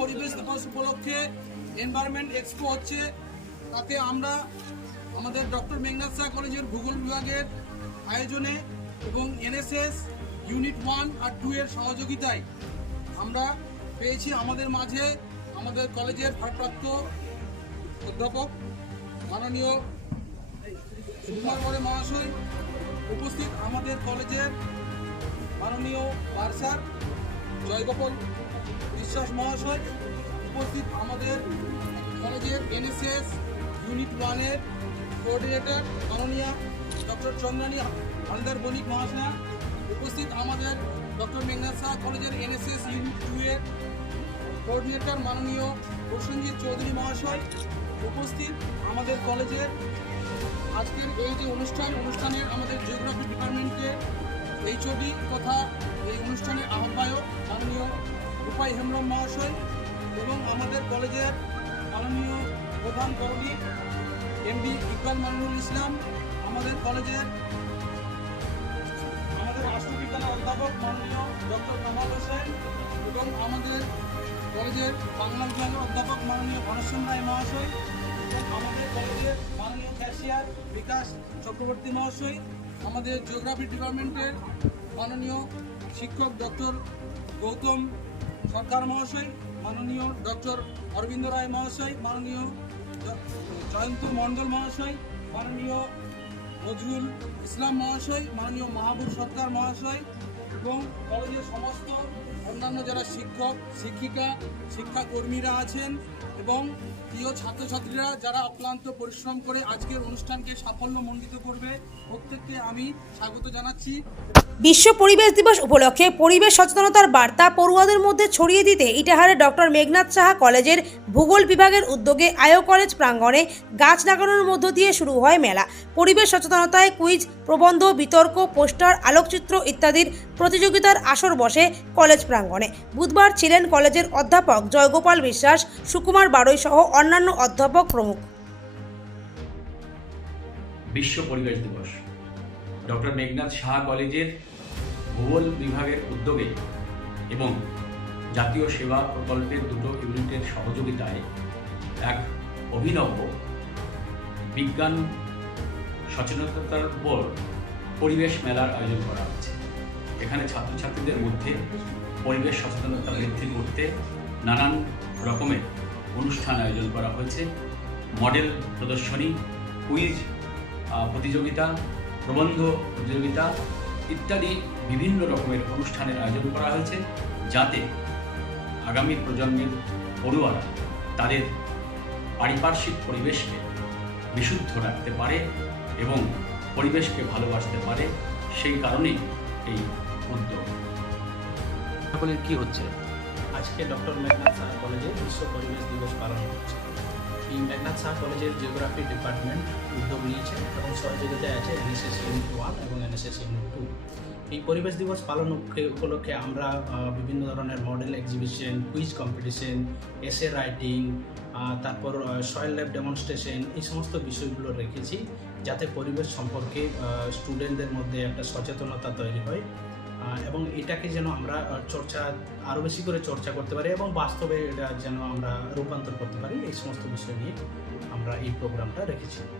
পরিবেশ দিবস উপলক্ষে এনভায়রনমেন্ট এক্সপো হচ্ছে। তাতে আমরা আমাদের ডক্টর মেঘনাথ শাহ কলেজের ভূগোল বিভাগের আয়োজনে এবং এনএসএস ইউনিট ওয়ান আর টু এর সহযোগিতায় আমরা পেয়েছি আমাদের মাঝে আমাদের কলেজের ভারপ্রাপ্ত অধ্যাপক মাননীয় বরে মহাশয় উপস্থিত আমাদের কলেজের মাননীয় বারসার জয়গোপাল বিশ্বাস মহাশয়, উপস্থিত আমাদের কলেজের এনএসএস ইউনিট ওয়ানের কোঅর্ডিনেটর মাননীয় ডক্টর চন্দ্রানী হালদার বণিক মহাশয়া, উপস্থিত আমাদের ডক্টর মেঘনাথ শাহ কলেজের এনএসএস ইউনিট টু এর কোঅর্ডিনেটর মাননীয় প্রসেনজিৎ চৌধুরী মহাশয়, উপস্থিত আমাদের কলেজের আজকের এই যে অনুষ্ঠান, অনুষ্ঠানের আমাদের জিওগ্রাফি ডিপার্টমেন্টের এইচওডি তথা এই অনুষ্ঠানের আহ্বায়ক, মাননীয় উপায় হেমব্রম মহাশয় এবং আমাদের কলেজের মাননীয় প্রধান কর্মী এমডি ইকবাল মামুনুল ইসলাম, আমাদের কলেজের, আমাদের রাষ্ট্রবিজ্ঞানের অধ্যাপক মাননীয় ডক্টর কামাল হোসেন এবং আমাদের কলেজের বাংলা বিভাগের অধ্যাপক মাননীয় ঘনশ্যাম রায় মহাশয় এবং আমাদের কলেজের মাননীয় ক্যাশিয়ার বিকাশ চক্রবর্তী মহাশয়, আমাদের জিওগ্রাফি ডিপার্টমেন্টের মাননীয় শিক্ষক ডক্টর গৌতম সরকার মহাশয়, মাননীয় ডক্টর অরবিন্দ রায় মহাশয়, মাননীয় জয়ন্ত মণ্ডল মহাশয়, মাননীয় নজরুল ইসলাম মহাশয়, মাননীয় মাহবুব সরকার মহাশয় এবং কলেজের সমস্ত অন্যান্য যারা শিক্ষক, শিক্ষিকা, শিক্ষাকর্মীরা আছেন এবং প্রিয় ছাত্রছাত্রীরা যারা অক্লান্ত পরিশ্রম করে আজকের অনুষ্ঠানকে সাফল্য সাফল্যমণ্ডিত করবে, প্রত্যেককে আমি স্বাগত জানাচ্ছি। বিশ্ব পরিবেশ দিবস উপলক্ষে পরিবেশ সচেতনতার বার্তা পড়ুয়াদের মধ্যে ছড়িয়ে দিতে ইটাহারে ডক্টর মেঘনাথ সাহা কলেজের ভূগোল বিভাগের উদ্যোগে আয়ো কলেজ প্রাঙ্গণে গাছ লাগানোর মধ্য দিয়ে শুরু হয় মেলা। পরিবেশ সচেতনতায় কুইজ, প্রবন্ধ, বিতর্ক, পোস্টার, আলোকচিত্র ইত্যাদির প্রতিযোগিতার আসর বসে কলেজ প্রাঙ্গণে। বুধবার ছিলেন কলেজের অধ্যাপক জয়গোপাল বিশ্বাস, সুকুমার বাড়ই সহ অন্যান্য অধ্যাপক প্রমুখ। বিশ্ব পরিবেশ দিবস। ডক্টর মেঘনাথ সাহা কলেজের ভূগোল বিভাগের উদ্যোগে এবং জাতীয় সেবা প্রকল্পের দুটো ইউনিটের সহযোগিতায় এক অভিনব বিজ্ঞান সচেতনতার উপর পরিবেশ মেলার আয়োজন করা হচ্ছে। এখানে ছাত্রছাত্রীদের মধ্যে পরিবেশ সচেতনতা বৃদ্ধি করতে নানান রকমের অনুষ্ঠান আয়োজন করা হয়েছে। মডেল প্রদর্শনী, কুইজ প্রতিযোগিতা, প্রবন্ধ প্রতিযোগিতা ইত্যাদি বিভিন্ন রকমের অনুষ্ঠানের আয়োজন করা হয়েছে যাতে আগামী প্রজন্মের পড়ুয়ারা তাদের পারিপার্শ্বিক পরিবেশকে বিশুদ্ধ রাখতে পারে এবং পরিবেশকে ভালোবাসতে পারে সেই কারণেই এই উদ্যোগ। সকলের কি হচ্ছে? আজকে ডক্টর মেঘনাথ শাহ কলেজে বিশ্ব পরিবেশ দিবস পালন হচ্ছে এই মেঘনাথ শাহ কলেজের জিওগ্রাফি ডিপার্টমেন্ট উদ্যোগ নিয়েছে এবং সহযোগিতায় আছে এনএসএস ইউনিট ওয়ান এবং এনএসএস ইউনিট টু এই পরিবেশ দিবস পালন উপলক্ষে- আমরা বিভিন্ন ধরনের model exhibition quiz competition essay writing তারপর সয়েল ল্যাব ডেমনস্ট্রেশন এই সমস্ত বিষয়গুলো রেখেছি যাতে পরিবেশ সম্পর্কে স্টুডেন্টদের মধ্যে একটা সচেতনতা তৈরি হয়। এবং এটাকে যেন আমরা চর্চা আরও বেশি করে চর্চা করতে পারি এবং বাস্তবে এটা যেন আমরা রূপান্তর করতে পারি এই সমস্ত বিষয় নিয়ে আমরা এই প্রোগ্রামটা রেখেছি।